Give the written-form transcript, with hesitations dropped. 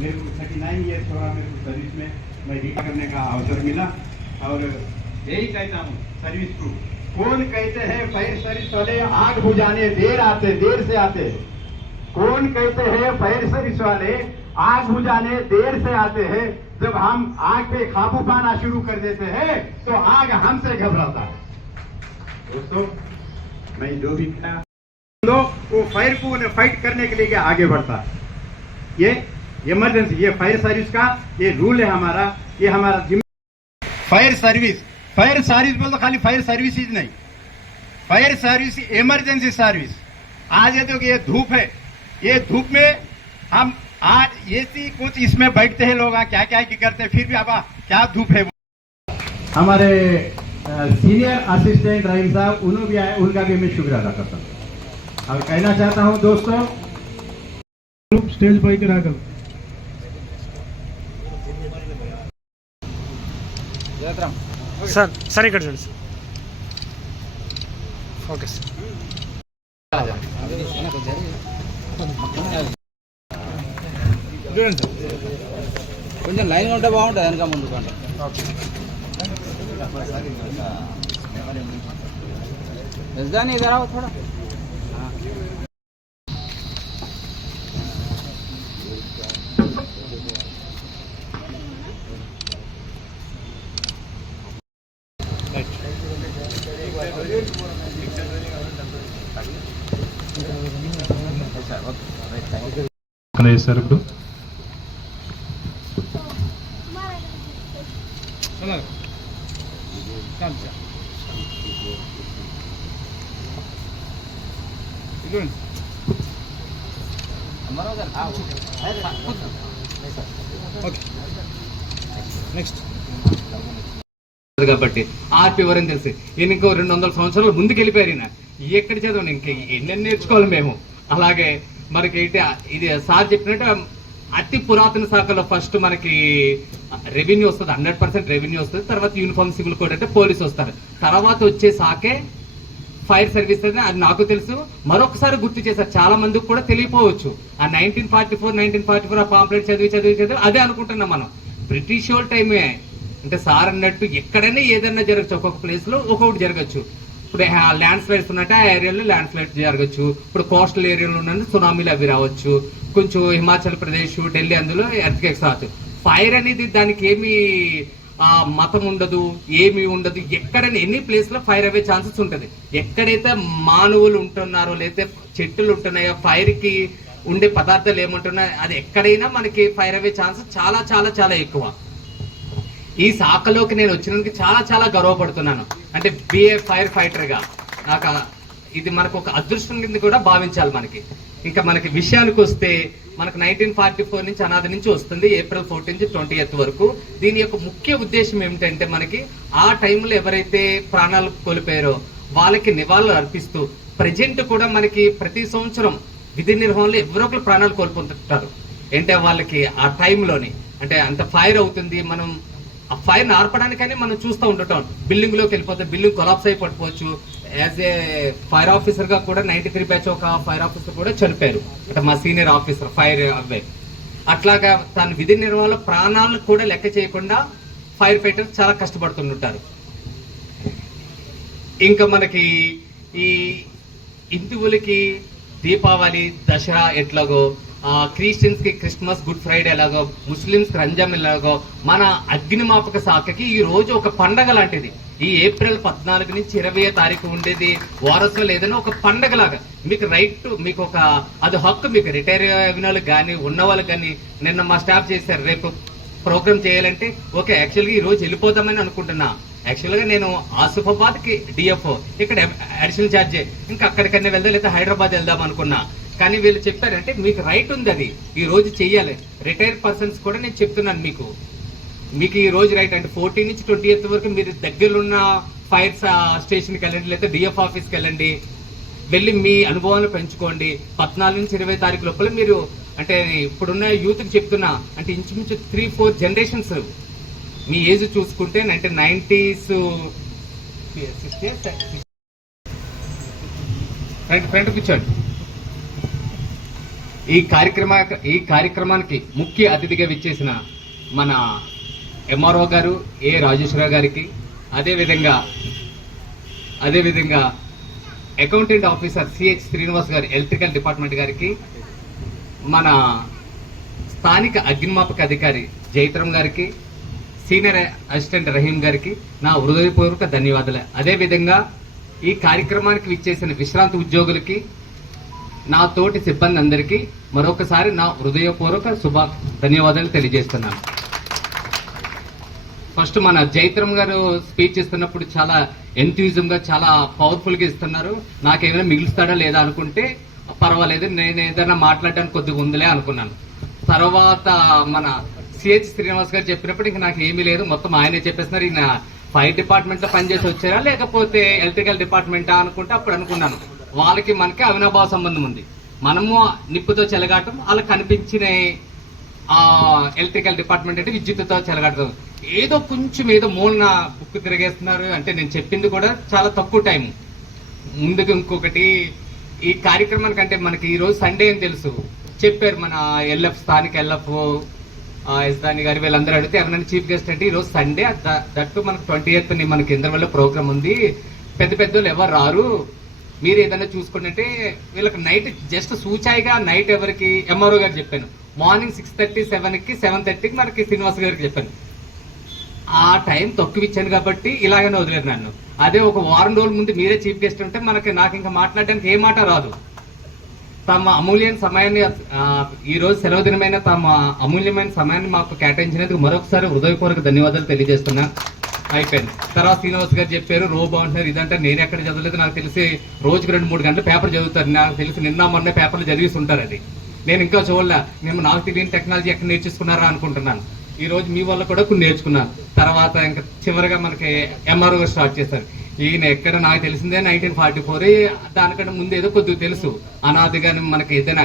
मेरे को 39 ईयर्स हो रहा मेरे को सर्विस में, मैं रिटायर करने का अवसर मिला और यही कहता हूँ सर्विस को। कौन कहते हैं फायर सर्विस वाले आग बुझाने देर से आते? कौन कहते हैं फायर सर्विस वाले आग बुझाने देर से आते हैं? जब हम आग पे काबू पाना शुरू कर देते हैं तो आग हमसे घबराता है। दोस्तों, मैं जो भी लोग वो फायर को फाइट करने के लिए आगे बढ़ता है। ये इमरजेंसी, ये फायर सर्विस का ये रूल है हमारा, ये हमारा फायर सर्विस बोल तो खाली फायर सर्विस ही नहीं, फायर सर्विस इमरजेंसी सर्विस। आज ये तो ये धूप है, ये धूप में हम आज ऐसी कुछ इसमें बैठते हैं लोग, क्या क्या करते हैं, फिर भी अब क्या धूप है। हमारे सीनियर असिस्टेंट रहीम साहब उन्होंने भी आए, उनका भी मैं शुक्रिया अदा करता हूँ। अब कहना चाहता हूँ दोस्तों, स्टेज पైకి రాగలరు। సార్ సార్ ఇక్కడ చూడండి సార్। Okay sir. కొంచెం లైన్ ఉంటే బాగుంటుంది వెనక ముందు కంటే। राजधानी इधर आओ थोड़ा। సార్ ఇప్పుడు నెక్స్ట్ కాబట్టి ఆర్పి ఎవరని తెలిసి ఈయన ఇంకో 200 సంవత్సరాలు ముందుకు వెళ్ళిపోయారు। ఈయన ఎక్కడ చదవండి, ఇంకా ఎన్నెన్ని నేర్చుకోవాలి మేము। అలాగే మనకి ఇది సార్ చెప్పినట్టు అతి పురాతన శాఖలో ఫస్ట్ మనకి రెవెన్యూ వస్తుంది, 100% రెవెన్యూ వస్తుంది। తర్వాత యూనిఫామ్ సివిల్ కోడ్ అంటే పోలీసు వస్తారు, తర్వాత వచ్చే శాఖే ఫైర్ సర్వీస్ అని అది నాకు తెలుసు। మరొకసారి గుర్తు చేశారు, చాలా మందికి కూడా తెలియపోవచ్చు। ఆ 1944 ఆ పాంప్లెట్ చదివి అదే అనుకుంటున్నాం మనం। బ్రిటిష్ వాళ్ళ టైమే అంటే సార్ అన్నట్టు ఎక్కడైనా ఏదైనా జరగచ్చు, ఒక్కొక్క ప్లేస్ లో ఒక్కొక్కటి జరగచ్చు। ఇప్పుడు ల్యాండ్ స్లైడ్స్ ఉన్నట్టు ఆ ఏరియాలో ల్యాండ్ స్లైడ్స్ జరగచ్చు, ఇప్పుడు కోస్టల్ ఏరియాలో ఉన్న సునామీలు అవి రావచ్చు, కొంచెం హిమాచల్ ప్రదేశ్ ఢిల్లీ అందులో ఎర్త్క్వేక్స్ రావచ్చు। ఫైర్ అనేది దానికి ఏమి మతం ఉండదు, ఏమి ఉండదు, ఎక్కడైనా ఎన్ని ప్లేస్ లో ఫైర్ అయ్యే ఛాన్సెస్ ఉంటది। ఎక్కడైతే మానవులు ఉంటున్నారో లేకపోతే చెట్లు ఉంటున్నాయో, ఫైర్ కి ఉండే పదార్థాలు ఏముంటున్నాయో అది ఎక్కడైనా మనకి ఫైర్ అయ్యే ఛాన్సెస్ చాలా చాలా చాలా ఎక్కువ। ఈ శాఖలోకి నేను వచ్చినందుకు చాలా చాలా గర్వపడుతున్నాను। అంటే బిఏ ఫైర్ ఫైటర్ గా నాకు ఇది మనకు ఒక అదృష్టం కింద కూడా భావించాలి మనకి। ఇంకా మనకి విషయానికి వస్తే మనకు 1944 నుంచి అనాథ నుంచి వస్తుంది, ఏప్రిల్ 14 నుంచి 20th వరకు। దీని యొక్క ముఖ్య ఉద్దేశం ఏమిటంటే మనకి ఆ టైంలో ఎవరైతే ప్రాణాలు కోల్పోయారో వాళ్ళకి నివాళులు అర్పిస్తూ, ప్రజెంట్ కూడా మనకి ప్రతి సంవత్సరం విధి నిర్వహణలో ఎవరో ఒకరు ప్రాణాలు కోల్పోతుంటారు। అంటే వాళ్ళకి ఆ టైంలోని అంటే అంత ఫైర్ అవుతుంది, మనం ఆ ఫైర్ ఆర్పడానికని మనం చూస్తూ ఉండటం, బిల్డింగ్ లోకి వెళ్ళిపోతే బిల్డింగ్ కొలాప్స్ అయి పడిపోవచ్చు। యాజ్ ఏ ఫైర్ ఆఫీసర్ గా కూడా 93 బ్యాచ్ ఒక ఫైర్ ఆఫీసర్ కూడా చనిపోయారు, అంటే మా సీనియర్ ఆఫీసర్ ఫైర్ అవ్వే। అట్లాగా తన విధి నిర్వహణలో ప్రాణాలను కూడా లెక్క చేయకుండా ఫైర్ ఫైటర్స్ చాలా కష్టపడుతుంటారు। ఇంకా మనకి ఈ హిందువులకి దీపావళి దసరా ఎట్లాగో, క్రిస్టియన్స్ కి క్రిస్మస్ గుడ్ ఫ్రైడే ఎలాగో, ముస్లిమ్స్ కి రంజాన్ ఎలాగో, మన అగ్నిమాపక శాఖకి ఈ రోజు ఒక పండగ లాంటిది। ఈ ఏప్రిల్ 14 నుంచి 20వ తారీఖు ఉండేది వారసులు ఏదైనా ఒక పండగ లాగా మీకు రైట్ టు, మీకు ఒక అది హక్కు, మీకు రిటైర్ అయిన వాళ్ళకి కానీ ఉన్న వాళ్ళకి కానీ। నిన్న మా స్టాఫ్ చేశారు, రేపు ప్రోగ్రామ్ చేయాలంటే ఓకే యాక్చువల్గా ఈ రోజు వెళ్ళిపోతామని అనుకుంటున్నా। యాక్చువల్ గా నేను ఆసిఫాబాద్ కి డిఎఫ్ఓ ఇక్కడ అడిషనల్ ఛార్జ్, ఇంకా అక్కడికన్నా వెళ్దాం లేదా హైదరాబాద్ వెళ్దాం అనుకున్నా, కానీ వీళ్ళు చెప్పారంటే మీకు రైట్ ఉంది, అది ఈ రోజు చెయ్యాలి। రిటైర్డ్ పర్సన్స్ కూడా నేను చెప్తున్నాను మీకు ఈ రోజు రైట్ అంటే 14 నుంచి 20th వరకు మీరు దగ్గరలో ఉన్న ఫైర్ స్టేషన్కి వెళ్ళండి, లేదా డిఎఫ్ ఆఫీస్కి వెళ్ళండి, వెళ్ళి మీ అనుభవాలను పెంచుకోండి। 14 నుంచి 20 తారీఖు లోపల మీరు అంటే ఇప్పుడున్న యూత్కి చెప్తున్నా, అంటే ఇంచుమించు 3-4 జనరేషన్స్ మీ ఏజ్ చూసుకుంటే 1990s ఫ్రంట్ కూర్చోండి, ఈ కార్యక్రమానికి ముఖ్య అతిథిగా విచ్చేసిన మన ఎంఆర్ఓ గారు ఏ రాజేశ్వరరావు గారికి, అదేవిధంగా అకౌంటెంట్ ఆఫీసర్ సిహెచ్ శ్రీనివాస్ గారు ఎలక్ట్రికల్ డిపార్ట్మెంట్ గారికి, మన స్థానిక అగ్నిమాపక అధికారి జైత్రం గారికి, సీనియర్ అసిస్టెంట్ రహీం గారికి నా హృదయపూర్వక ధన్యవాదాలు. అదేవిధంగా ఈ కార్యక్రమానికి విచ్చేసిన విశ్రాంతి ఉద్యోగులకి, నా తోటి సిబ్బంది అందరికీ మరొకసారి నా హృదయపూర్వక ధన్యవాదాలు తెలియజేస్తున్నాను. ఫస్ట్ మన జైత్రం గారు స్పీచ్ ఇస్తున్నప్పుడు చాలా ఎంథ్యూజం గా చాలా పవర్ఫుల్ గా ఇస్తున్నారు. నాకేమైనా మిగులుస్తాడా లేదా అనుకుంటే పర్వాలేదు, నేను ఏదైనా మాట్లాడడానికి కొద్దిగా ఉందిలే అనుకున్నాను. తర్వాత మన సిహెచ్ శ్రీనివాస్ గారు చెప్పినప్పుడు ఇంకా నాకు ఏమీ లేదు, మొత్తం ఆయనే చెప్పేస్తున్నారు. ఈయన ఫైర్ డిపార్ట్మెంట్ లో పనిచేసి వచ్చారా లేకపోతే ఎలక్ట్రికల్ డిపార్ట్మెంటా అనుకుంటే అప్పుడు అనుకున్నాను వాళ్ళకి మనకి అవినాభావ సంబంధం ఉంది. మనము నిప్పుతో చెలగాటం, అలా కనిపించిన ఎలక్ట్రికల్ డిపార్ట్మెంట్ అంటే విద్యుత్తుతో చెలగాటం. ఏదో కొంచెం ఏదో మూలన బుక్ తిరిగేస్తున్నారు. అంటే నేను చెప్పింది కూడా చాలా తక్కువ టైం. ముందుకు ఇంకొకటి, ఈ కార్యక్రమానికి అంటే మనకి ఈ రోజు సండే అని తెలుసు చెప్పారు మన ఎల్ఎఫ్ స్థానిక ఎల్ఎఫ్ యజ్దాని గారి వీళ్ళందరూ అడిగితే ఎవరైనా చీఫ్ గెస్ట్ అంటే ఈ రోజు సండే, దట్టు మనకు 20th మనకి ఇంద్రవెల్ల ప్రోగ్రామ్ ఉంది, పెద్ద పెద్దోళ్ళు ఎవరు రారు, మీరు ఏదైనా చూసుకోండి అంటే వీళ్ళకి నైట్ జస్ట్ సూచాయిగా నైట్ ఎవరికి ఎంఆర్ఓ గారు చెప్పాను, మార్నింగ్ 6:30 7కి 7:30కి మనకి శ్రీనివాస్ గారికి చెప్పాను. ఆ టైం తక్కువ ఇచ్చాను కాబట్టి ఇలాగనే వదిలేదు నన్ను. అదే ఒక వారం రోజుల ముందు మీరే చీఫ్ గెస్ట్ ఉంటే నాకు ఇంకా మాట్లాడడానికి ఏ మాట రాదు. తమ అమూల్యమైన సమయాన్ని, ఈ రోజు సెలవు దినమైన తమ అమూల్యమైన సమయాన్ని మాకు కేటాయించినందుకు మరొకసారి హృదయపూర్వక ధన్యవాదాలు తెలియజేస్తున్నా. అయిపోయింది. తర్వాత శ్రీనివాస్ గారు చెప్పారు రోబో అంటున్నారు, ఇదంటే నేను ఎక్కడ చదవలేదు, నాకు తెలిసి రోజుకి 2-3 గంటలు పేపర్ చదువుతారు, నాకు తెలిసి నిన్న మొన్న పేపర్లు చదివిసి ఉంటారు. అది నేను ఇంకా చూడలే, మేము నాకు తెలియని టెక్నాలజీ ఎక్కడ నేర్చుకున్నారా అనుకుంటున్నాను. ఈ రోజు మీ వల్ల కూడా కొన్ని నేర్చుకున్నాను. తర్వాత ఇంకా చివరిగా మనకి ఎంఆర్ఓ స్టార్ట్ చేశారు. ఈయన ఎక్కడ నాకు తెలిసిందే 1944, దానికంటే ముందు ఏదో కొద్దిగా తెలుసు అనాదిగా మనకి ఏదైనా